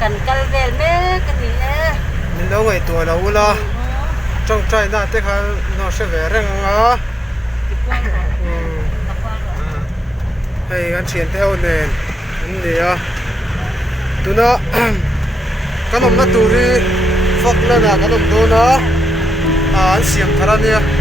cần cal về mẹ cái gì á mình đâu ngày tuổi đâu lo trong trái na thế khá nó sẽ về răng ngó hay anh chuyển theo nền anh đi à tụi nó cái nồng nó tụi đi phật lên là cái nồng tụi nó anh xiêm thật là nhiều